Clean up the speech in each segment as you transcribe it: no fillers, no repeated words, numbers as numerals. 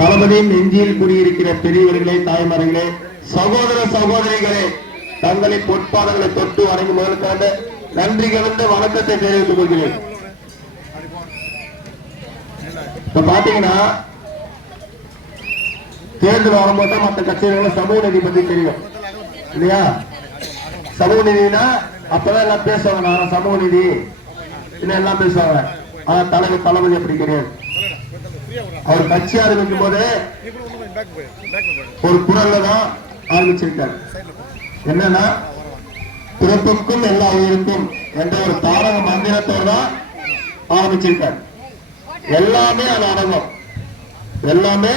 தளபதியின் நெஞ்சில் குடியிருக்கிற பெரியவர்களே, தாய்மார்களே, சகோதர சகோதரிகளே, தங்களின் பொற்பாதங்களை தொட்டு வணங்கி முதலுக்காக நன்றி கலந்த வணக்கத்தை தெரிவித்துக் கொள்கிறேன். இப்ப பாத்தீங்கன்னா தேர்தல் வரும்போது மற்ற கட்சிகளுக்கு சமூக நீதி பத்தி தெரியும் இல்லையா? சமூக நீதினா அப்பதான் எல்லாம் பேசுவாங்க, நான் சமூக நீதி இன்னும் எல்லாம் பேசுவாங்க. ஆனா தலைவர் தளபதி அப்படி கிடையாது. அவர் கட்சி ஆரம்பிக்கும் போது ஒரு குரல்ல தான் ஆரம்பிச்சிருக்காரு. என்னன்னா, பிறப்புக்கும் எல்லா உயிருக்கும் என்ற ஒரு தாரக மந்திரத்தோட தான் ஆரம்பிச்சிருக்காரு. எல்லாமே அது அடங்கும், எல்லாமே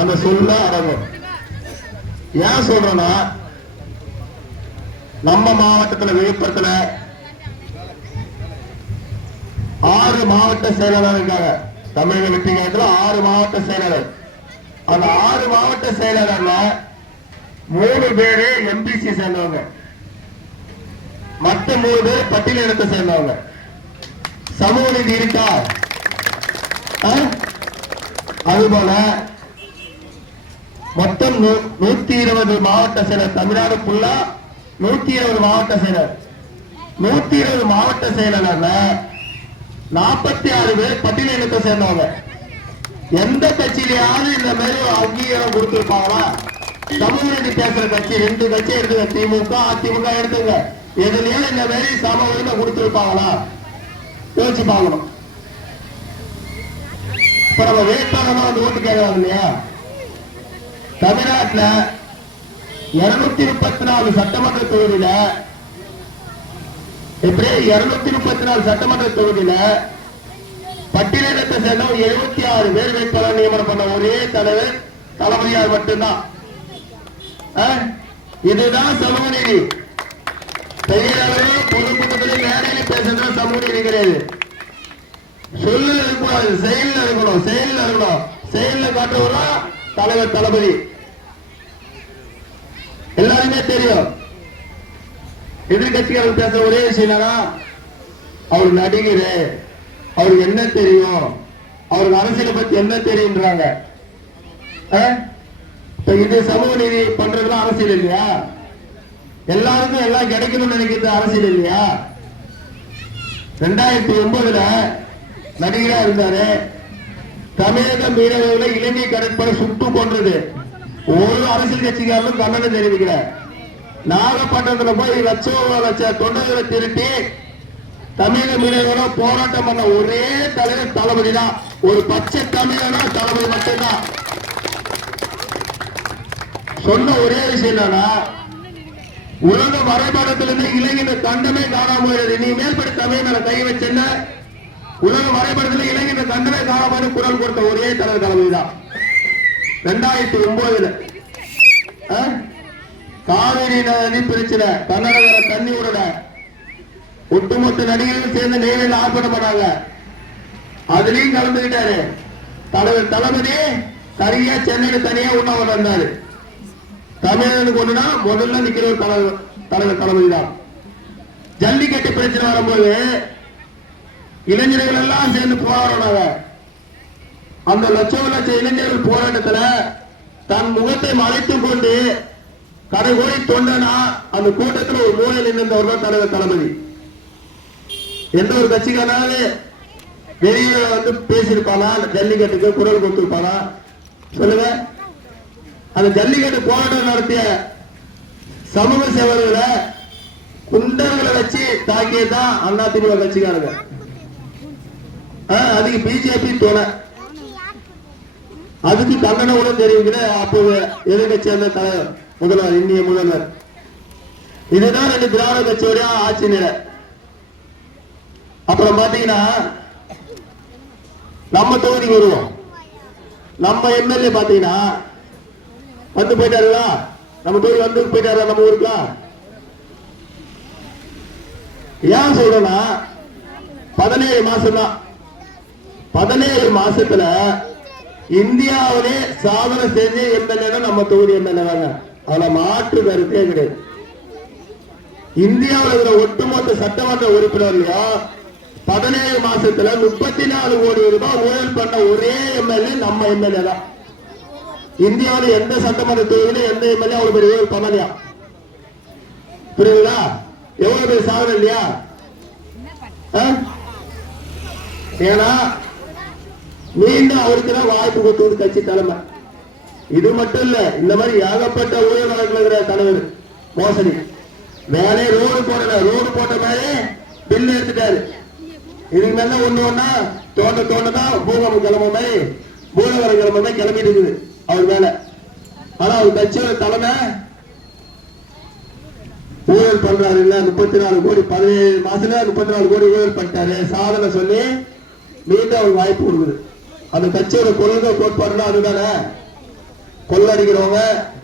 அந்த சொல்ல அடங்கும். ஏன் சொல்றேன்னா, நம்ம மாவட்டத்தில் விழுப்புரத்துல 6 மாவட்ட செயலாளர் இருக்காங்க. தமிழக வெற்றி கழகத்துல 6 மாவட்ட செயலாளர். அந்த 6 மாவட்ட செயலாளர்ல 3 பேரு எம்பிசி சேர்ந்தவங்க, மற்ற 3 பேர் பட்டியலினத்தை சேர்ந்தவங்க. சமூக நீதி இருக்கா? அதுபோல மொத்தம் 120 மாவட்ட செயலர், தமிழ்நாடு ஃபுல்லா 120 மாவட்ட செயலர். 120 மாவட்ட செயலாளர்ல 46 பேர் பட்டியலினத்தை சேர்ந்தவங்க. எந்த கட்சியிலாவது இந்த மாதிரி ஒரு அங்கீகாரம் கொடுத்திருப்பாங்களா? சமூக நீதி பேசுற கட்சி 2 கட்சி எடுத்துங்க, திமுக அதிமுக எடுத்துங்க, எதுலயும் இந்த மாதிரி சமூக உரிமை கொடுத்திருப்பாங்களா? யோசிச்சு பார்க்கணும். இப்ப நம்ம வேட்பாளர் வந்து ஓட்டு கேட்கறாங்க இல்லையா? தமிழ்நாட்டில் 234 சட்டமன்ற தொகுதியில, எப்படி 234 சட்டமன்ற தொகுதியில பட்டியலினத்தை சேர்ந்த 76 பேர் வேட்பாளர் நியமனம் பண்ண ஒரே தலைவர் தளபதியார் மட்டும்தான். இதுதான் சமூக நீதி. பெரிய அளவில் பொதுக்கூட்டத்தில் மேடையில் பேசுறது சமூக நீதி கிடையாது. சொல்ல இருக்கக்கூடாது, செயலில் இருக்கணும். செயலில் இருக்கணும். செயலில் காட்டுவதா தலைவர் தளபதி. எல்லாருமே தெரியும். எதிர்கட்சிகள் பேச ஒரே விஷயம், அவர் நடிகர், அவருக்கு என்ன தெரியும், அவருக்கு அரசியலை பத்தி என்ன தெரியுன்றாங்க. இது சமூக நீதி பண்றதுலாம் அரசியல் இல்லையா? எல்லாருக்கும் எல்லாம் கிடைக்கணும்னு நினைக்கிறது அரசியல் இல்லையா? 2009 நடிகரா இருந்தாரு. தமிழக மீனவர்களை இலங்கை கடற்படை சுட்டு கொன்றது. ஒரு அரசியல் கட்சிக்காரரும் கண்டனம் தெரிவிக்கிறார். நாகப்பட்டினத்தில் போய் லட்ச தொண்டர்களை திரட்டி தமிழக மீனவர்கள போராட்டம் பண்ண ஒரே தலைவர் தளபதி தான். ஒரு பச்சை தமிழனா தளபதி மட்டும்தான். சொன்ன ஒரே விஷயம் என்னன்னா, உலக வரைபடத்திலிருந்து இலங்கையில கண்டமே காணாம போயிடுது. நீ மேற்படி தமிழ் மேல கை வச்சேன்னா உலக வரைபடத்தில் இலங்கையில கண்டமே காணாம குரல் கொடுத்த ஒரே தலைவர் தளபதி தான். 2009 காவிரி நதி பிரச்சனை, கர்நாடக தண்ணி விடல, ஒட்டுமொத்த நடிகர்கள் சேர்ந்து நெய்வேலியில் ஆர்ப்பாட்டம் பண்ணாங்க. அதுலயும் கலந்துகிட்டாரு தலைவர் தளபதி. சரியா சென்னையில தனியா உண்ணாவிரதம் இருந்தாரு. தமிழனுக்கு ஒண்ணுனா முதல்ல நிக்கிற தலைவர் தளபதி தான். ஜல்லிக்கட்டு பிரச்சனை வரும்போது இளைஞர்கள் எல்லாம் சேர்ந்து போராடினாங்க. அந்த லட்ச இளைஞர்கள் போராட்டத்துல தன் முகத்தை மறைத்துக் கொண்டு கடைகோடி தொண்டனா அந்த கூட்டத்தில் ஒரு மூலையில் நின்றவர் தான் தலைவர் தளபதி. எந்த ஒரு கட்சிக்காராவது வெளியே வந்து பேசியிருப்பானா? ஜல்லிக்கட்டுக்கு குரல் கொடுத்திருப்பானா? சொல்லுங்க. அந்த ஜல்லிக்கட்டு போராட்டம் நடத்திய சமூக சேவர்களை குண்டர்களை வச்சு தாக்கியதான் அதிமுக கட்சிக்காரங்க. அதுக்கு பிஜேபி துணை. அதுக்கு கண்டனம் கூட தெரிவிக்கிற அப்போது எதிர்கட்சி அந்த தலைவர் முதல்வர், இந்திய முதல்வர். இதுதான் 2 திராவிட கட்சியோட ஆட்சி நிலை. அப்புறம் பாத்தீங்கன்னா நம்ம தொகுதிக்கு வருவோம். நம்ம எம்எல்ஏ பாத்தீங்கன்னா வந்து போயிட்டாருங்களா? நம்ம தொகுதி வந்து போயிட்டாரா? நம்ம ஊருக்கா? ஏன் சொல்றேன்னா 17 மாசம் தான். 17 மாசத்துல இந்தியாவிலே சாதனை செஞ்ச எம்எல்ஏ நம்ம தொகுதி எம்எல்ஏ தாங்க. அதுல மாற்று கருத்தே கிடையாது. இந்தியாவில் இருக்கிற ஒட்டுமொத்த சட்டமன்ற உறுப்பினர்களையா 17 மாசத்துல 34 கோடி ரூபாய் ஊழல் பண்ண ஒரே எம்எல்ஏ நம்ம எம்எல்ஏ தான். இந்தியாவில் எந்த சட்டமன்ற தொகுதியிலும் எந்த எம்எல்ஏ அவ்வளவு பெரிய ஊழல் பண்ணலையா? புரியுங்களா? எவ்வளவு பெரிய சாதனை இல்லையா? ஏன்னா மீண்டும் அவருக்கு தான் வாய்ப்பு கொடுத்தது கட்சி தலைமை. இது மட்டும் இல்ல, இந்த மாதிரி ஏகப்பட்ட ஊழல் வழக்குல தலைவர் மோசடி வேலை. ரோடு போடல, ரோடு போட்ட மாதிரி பில்லு எடுத்துட்டாரு. இதுக்கு மேல ஒண்ணு ஒண்ணா தோண்டதான் பூகம்பம் கிளம்ப மாதிரி பூலவர கிளம்ப மாதிரி கிளம்பிட்டு இருக்குது அவர் மேல. ஆனா அவர் கட்சியோட தலைமை ஊழல் பண்றாரு இல்ல, 34 கோடி 17 மாசத்துல 34 கோடி ஊழல் பண்ணிட்டாரு சாதனை சொல்லி மீண்டும் அவருக்கு வாய்ப்பு கொடுக்குது. அந்த கட்சியோட கொள்கை கோட்பாடுனா அதுதானே. கொள்ளடிக்கிறவங்க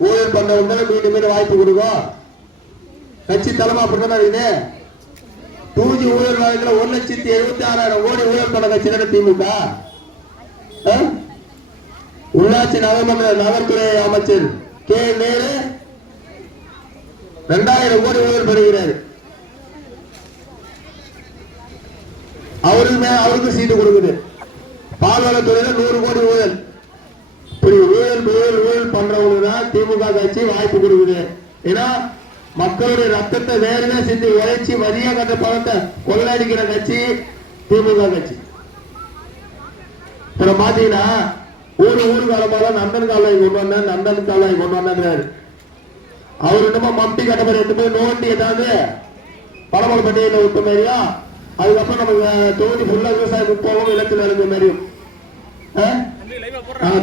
ஊழல் பண்ணவங்க மீண்டும் மீண்டும் வாய்ப்பு கொடுக்கும். கட்சி தலைமை அப்படித்தானே இருக்குது. 2G ஊழல் வழக்குல 1,76,000 கோடி ஊழல் பண்ண கட்சி தானே திமுக. உள்ளாட்சி நகர்த்துறை அமைச்சர் கே நேரு 2,000 கோடி ஊழல் பெறுகிறார். அவருக்கு சீட்டு கொடுக்குது. பால்வளத்துறையில 100 கோடி ஊழல். இப்படி ஊழல் பண்றவங்களுக்கு தான் திமுக கட்சி வாய்ப்பு கொடுக்குது. ஏன்னா மக்களுடைய ரத்தத்தை வேறுவே செஞ்சு உழைச்சி வரியா கட்ட பணத்தை கொள்ளடிக்கிற கட்சி திமுக கட்சி. இப்ப பாத்தீங்கன்னா ஊருக்கு காலமாக நந்தன் கால்வாய் கொண்டு வந்தேன், நந்தன் கால்வாய் கொண்டு வந்தாரு. அவர் என்னமோ மம்டி கட்டப்படி எடுத்து போய் நோண்டி ஏதாவது பணமல் பட்டியல விட்ட மாதிரியா, அதுக்கப்புறம் நம்ம தொகுதி ஃபுல்லா விவசாயத்துக்கு போகவும் இலக்கு நடந்த மாதிரியும்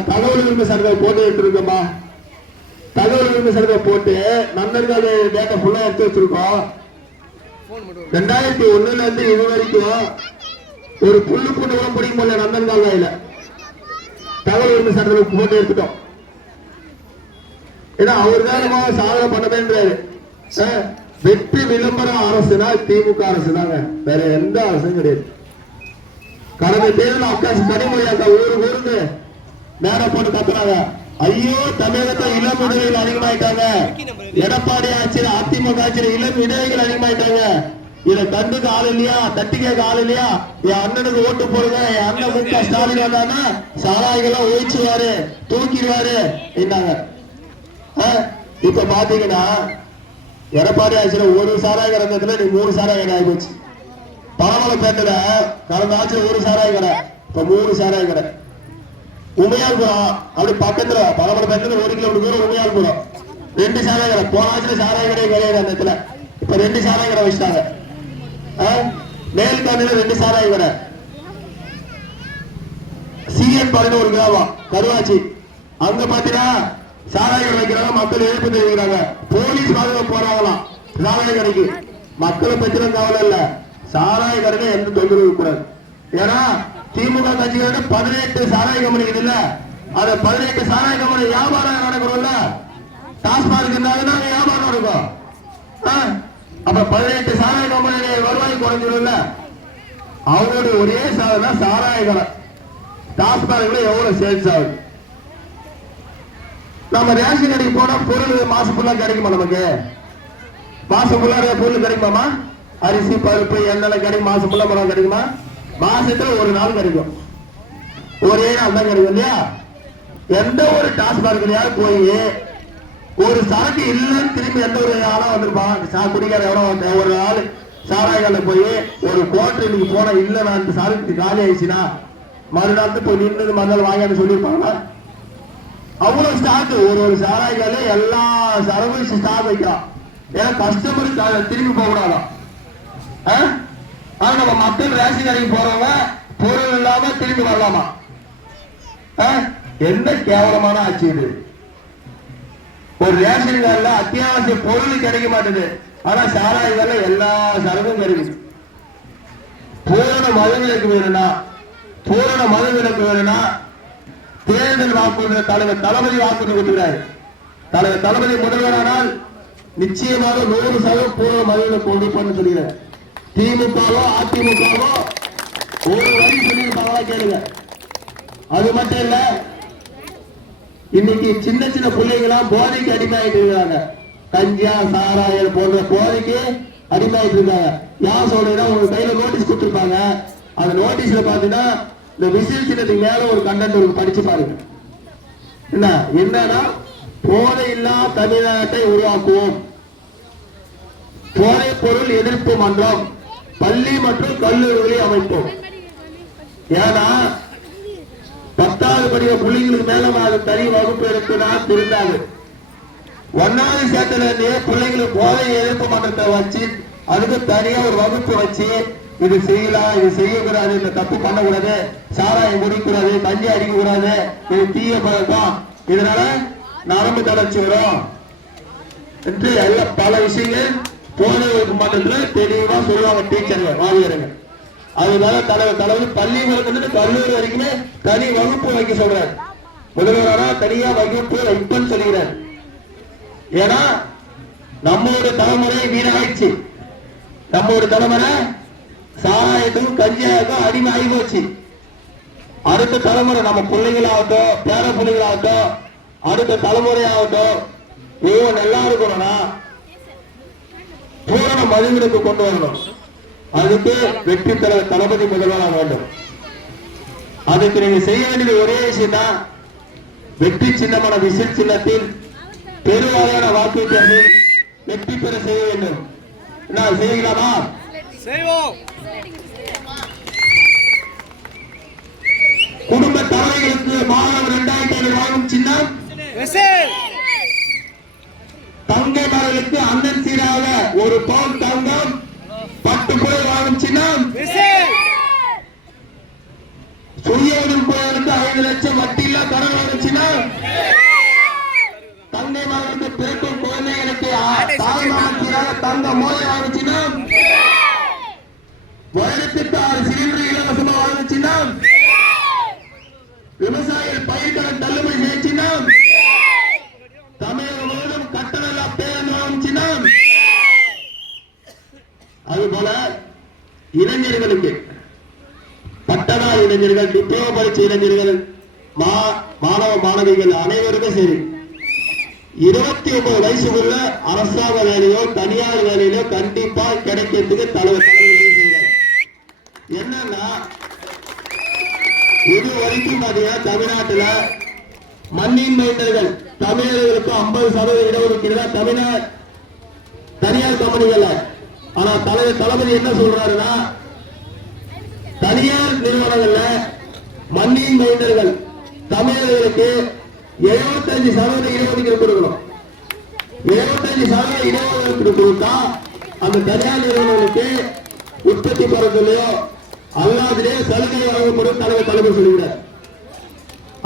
தகவல் உரிமை சட்டத்தை போட்டு எடுத்துருக்கோமா. தகவல் உரிமை சட்டத்தை போட்டு நந்தன்கால் டேட்டா ஃபுல்லா எடுத்து வச்சிருக்கோம். 2001 இருந்து இது வரைக்கும் ஒரு புல்லு பூண்டு கூட பிடிக்க முடியல நந்தன்கால் வாயில. தகவல் உரிமை சட்டத்தை போட்டு எடுத்துட்டோம். ஏன்னா அவர் தான் சாதனை பண்ணவேன்றாரு. வெற்றி விளம்பரம் அரசுனா திமுக அரசு தாங்க, வேற எந்த அரசும் கிடையாது. கடந்த தேர்தல் அவகாசம் கனிமொழியாக்கா ஊருக்கு நேரம் போட்டு கத்துறாங்க. ஐயோ தமிழகத்தில் இளம் விதவைகள் அதிகமாயிட்டாங்க, எடப்பாடி ஆட்சியில் அதிமுக ஆட்சியில் இளம் விதவைகள் அதிகமாயிட்டாங்க. இதை கண்டுக்கு ஆள் இல்லையா, தட்டி கேட்க ஆள் இல்லையா, என் அண்ணனுக்கு ஓட்டு போடுங்க, என் அண்ணன் முக ஸ்டாலின் வந்தானா சாராய்கெல்லாம் ஒழிச்சுவாரு தூக்கிடுவாரு என்னாங்க. இப்ப பாத்தீங்கன்னா எடப்பாடி ஆட்சியில ஒரு சாராய கடந்ததுல நீ 3 சாராய கடை ஆகி போச்சு. பரமலைப்பேட்டையில கடந்த ஆட்சியில் ஒரு சாராய கடை, இப்ப 3 சாராய கடை. உமையால்புரம் அப்படி பக்கத்துல பரமலைப்பேட்டையில 1 கிலோமீட்டர் தூரம் உமையால்புரம் 2 சாராய கடை. போன ஆட்சியில சாராய கடை கிடையாது அந்த இடத்துல, இப்ப 2 சாராய கடை வச்சுட்டாங்க. மேல்காண்டில 2 சாராய கடை. சிஎன் 11 கிராமம் கருவாச்சி, அங்க பாத்தீங்கன்னா சாராய கடை வைக்கிறாங்க, மக்கள் எதிர்ப்பு தெரிவிக்கிறாங்க. போலீஸ் பாதுகாப்பு போறாங்களாம் சாராய கடைக்கு. மக்களை பத்தின கவலை இல்ல, சாராய கடைக்கு எந்த தொந்தரவு கூடாது. ஏன்னா திமுக கட்சியோட 18 சாராய கம்பெனி இல்ல, அது 18 சாராய கம்பெனி வியாபாரம் நடக்கிறோம்ல. டாஸ்மாக் இருந்தாங்கன்னா வியாபாரம் நடக்கும். அப்ப 18 சாராய கம்பெனி வருவாய் குறைஞ்சிடும்ல. அவங்களுடைய ஒரே சாதனை சாராய கடை. டாஸ்மாக்ல எவ்வளவு சேல்ஸ் ஆகுது. நம்ம ரேஷன் கடைக்கு போனா பொருள் மாசம் ஃபுல்லா கிடைக்குமா? நமக்கு மாசம் ஃபுல்லா பொருள் கிடைக்குமாமா? அரிசி பருப்பு எண்ணெய் கிடைக்கும் மாசம் ஃபுல்லா பணம் கிடைக்குமா? மாசத்துல ஒரு நாள் கிடைக்கும், ஒரே நாள் தான் கிடைக்கும் இல்லையா? எந்த ஒரு டாஸ்மாக் போய் ஒரு சரக்கு இல்லைன்னு திரும்பி எந்த ஒரு ஆளா வந்திருப்பான் குடிக்கார எவ்வளோ ஒரு ஆள் சாராயக்கால போய் ஒரு கோட்டை இன்னைக்கு போனா இல்ல நான் இந்த சரக்கு காலி ஆயிடுச்சுன்னா மறுநாள் போய் நின்று மறுநாள் வாங்கன்னு சொல்லியிருப்பாங்களா? அவ்வளவு ஸ்டாக் ஒரு சாராய்கால எல்லா சரக்கும் ஸ்டாக் வைக்கலாம். ஏன்னா கஸ்டமர் திரும்பி போக கூடாதான். ஆனா நம்ம மக்கள் ரேஷன் கடைக்கு போறவங்க பொருள் இல்லாம திரும்பி வரலாமா? என்ன கேவலமான ஆட்சி இது. ஒரு ரேஷன் கார்டுல அத்தியாவசிய பொருள் கிடைக்க மாட்டேது, ஆனா சாராய்கால எல்லா சரக்கும் கிடைக்குது. பூரண மதுவிலக்கு வேணும்னா தேர்தல் வாக்குறுதி தலைவர் தளபதி வாக்குறுதி கொடுக்கிறார். தலைவர் தளபதி முதல்வரானால் நிச்சயமாக 100% பூர்வ மதுவிலக்கு கொண்டு போன்னு சொல்லுகிறார். திமுகவோ அதிமுகவோ ஒரு வரி சொல்லியிருப்பாங்களா கேளுங்க. அது மட்டும் இல்ல, இன்னைக்கு சின்ன சின்ன பிள்ளைங்களாம் போதைக்கு அடிமையாயிட்டு இருக்காங்க. கஞ்சா சாராயம் போன்ற போதைக்கு அடிமையாயிட்டு இருக்காங்க. யார் சொல்றீங்கன்னா உங்க கையில நோட்டீஸ் கொடுத்துருப்பாங்க. அந்த நோட்டீஸ்ல பாத்தீங்கன்னா இந்த விசில் சின்னத்துக்கு மேல ஒரு கண்டென்ட் இருக்கு, படிச்சு பாருங்க. என்னன்னா போதையில்லா தமிழ்நாட்டை உருவாக்குவோம். போதைப் பொருள் எதிர்ப்பு மன்றம் பள்ளி மற்றும் கல்லூரிகளை அமைப்போம். ஏன்னா 10வது படிக்கிற பிள்ளைங்களுக்கு மேல தனி வகுப்பு இருக்குன்னா திருந்தாது. 1வது சேர்த்துல பிள்ளைங்களுக்கு போதை எதிர்ப்பு மன்றத்தை வச்சு அதுக்கு தனியா ஒரு வகுப்பு வச்சு இது செய்யலாம், இது செய்யக்கூடாது, இந்த தப்பு பண்ணக்கூடாது, சாராயம் குடிக்கூடாது, கஞ்சி அடிக்க கூடாது, இது தீய பழக்கம், இதனால நரம்பு தளர்ச்சி வரும் என்று எல்லாம் பல விஷயங்கள் போதை ஒழிப்பு மன்றத்தில் தெளிவா சொல்லுவாங்க டீச்சர்கள், மாணவர்கள். அதனால தலைவர் பள்ளிகளுக்கு கல்லூரி வரைக்குமே தனி வகுப்பு வைக்க சொல்றார். முதல்வரான தனியா வகுப்பு வைப்பன்னு சொல்லுகிறார். ஏன்னா நம்மளுடைய தலைமுறை வீணாயிடுச்சு. நம்மளுடைய தலைமுறை சாராயத்துக்கும் கஞ்சியாக்கும் அடிமை ஆகி போச்சு. அடுத்த தலைமுறை நம்ம பிள்ளைங்களாகட்டும், பேர பிள்ளைங்களாகட்டும், அடுத்த தலைமுறையாகட்டும், இவங்க நல்லா இருக்கணும்னா பூரண மதிவிலக்கு கொண்டு வரணும். அதுக்கு வெற்றி தலைவர் தளபதி முதல்வராக வேண்டும். அதுக்கு நீங்க செய்ய வேண்டியது ஒரே விஷயம் தான், வெற்றி சின்னமான விசில் சின்னத்தில் பெருவாரியான வாக்கு வித்தியாசத்தில் வெற்றி பெற செய்ய வேண்டும். என்ன செய்யலாமா? செய்வோம். குடும்ப தலைவர்களுக்கு மாதம் 2500 வாங்கும் சின்னம், தங்கை மகளுக்கு அண்ணன் சீராக 1 பவுன் தங்கம் 10 புடவை வாங்கும் சின்னம், சுய உறுப்பினர்களுக்கு 5 லட்சம் வட்டியில்லா கடன் வாங்கும் சின்னம், தங்கை மகளுக்கு பிறக்கும் குழந்தைகளுக்கு தாய்மாமன் தங்க மோதி வாங்கும் சின்னம், வருடத்திற்கு 6 சிலிண்டர் இலவசமாக வாங்கும் சின்னம், விவசாயிகள் பயிர்கடன் தள்ளுபடி செய்யும் சின்னம், தமிழகம் முழுவதும் கட்டண பேருந்து வாங்கும் சின்னம். அதுபோல இளைஞர்களுக்கு பட்டதாரி இளைஞர்கள், டிப்ளமோ படிச்ச இளைஞர்கள், மாணவ மாணவிகள் அனைவருக்கும் சரி 29 வயசுக்குள்ள அரசாங்க வேலையோ தனியார் வேலையிலோ கண்டிப்பா கிடைக்கிறதுக்கு தலைவர் செய்கிறார். என்னன்னா இது வரைக்கும் பாத்தீங்கன்னா தமிழ்நாட்டுல மண்ணின் மைந்தர்கள் தமிழர்களுக்கு 50% இடஒதுக்கீடு தான் தமிழ்நாடு தனியார் கம்பெனிகள். ஆனா தலைவர் தளபதி என்ன சொல்றாருன்னா, தனியார் நிறுவனங்கள்ல மண்ணின் மைந்தர்கள் தமிழர்களுக்கு 75% இடஒதுக்கீடு கொடுக்கணும். 75% இடஒதுக்கீடு கொடுத்தா அந்த தனியார் நிறுவனங்களுக்கு உற்பத்தி பரவலையோ அல்லாதிலே சலுகை வழங்கப்படும் தலைவர் தலைமை சொல்லுகிறார்.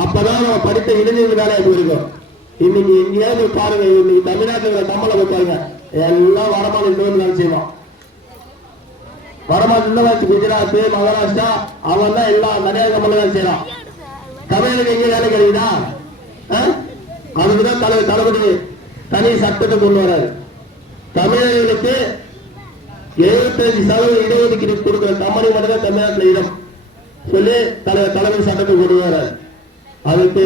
அப்பதான் நம்ம படித்த இளைஞர்கள் வேலையை போயிருக்கோம். இன்னைக்கு எங்கேயாவது பாருங்க, இன்னைக்கு தமிழ்நாட்டில் சம்பளம் பாருங்க, எல்லாம் வடமாநிலம் வேலை செய்வான். வடமாநிலம் குஜராத், மகாராஷ்டிரா, அவன் தான் எல்லாம் தனியார் கம்பெனில வேலை செய்யறான். தமிழருக்கு எங்க வேலை கிடைக்குதா? அதுக்குதான் தலைவர் தளபதி தனி சட்டத்தை கொண்டு வராரு. தமிழர்களுக்கு 75% இடஒதுக்கீடு கொடுக்கிற கம்பெனி மட்டும்தான் தமிழ்நாட்டில் இடம் சொல்லி தலைமை சட்டத்தை கொண்டு வராரு. அதுக்கு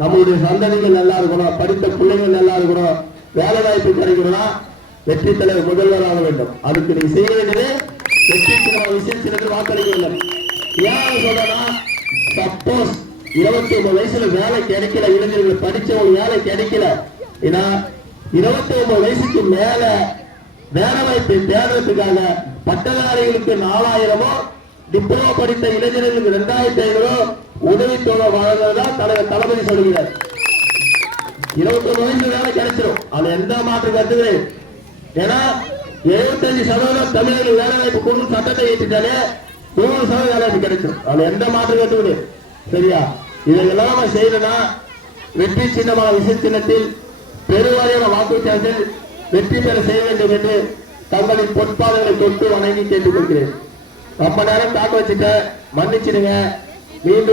நம்மளுடைய சந்ததிகள் நல்லா இருக்கணும், படித்த பிள்ளைகள் நல்லா இருக்கணும், வேலை வாய்ப்பு கிடைக்கணும்னா வெற்றி தலைவர் முதல்வராக வேண்டும். அதுக்கு நீங்க செய்ய வேண்டியது வெற்றி விஷயத்தில் வாக்களிக்க வேண்டும். ஏன் சொல்றா, சப்போஸ் 29 வயசுல வேலை கிடைக்கல, இளைஞர்கள் படிச்சவங்க வேலை கிடைக்கல, ஏன்னா 29 வயசுக்கு மேல வேலை வாய்ப்பை தேடுறதுக்காக பட்டதாரிகளுக்கு 4000 டிப்ளமோ படித்த இளைஞர்களுக்கு 2500 உதவித்தொகை வழங்குவதா தலைவர் தளபதி சொல்கிறார். 29 வயசு வேலை கிடைச்சிடும், அது எந்த மாற்று கருத்து. ஏன்னா 75% தமிழர்கள் வேலை வாய்ப்பு கொடுத்து சட்டத்தை ஏற்றிட்டாலே 100% வேலை வாய்ப்பு கிடைச்சிடும், அது எந்த மாற்று கருத்து. சரியா? இதையெல்லாம் நம்ம செய்யணும்னா வெற்றி சின்னமான விசை சின்னத்தில் பெருவாரியான வாக்கு வித்தியாசத்தில் வெற்றி பெற செய்ய வேண்டும் என்று தங்களின் பொற்பாதங்களை தொட்டு வணங்கி கேட்டுக்கொள்கிறேன். ரொம்ப நேரம் தாக்க வச்சுட்ட, மன்னிச்சிடுங்க. மீண்டும்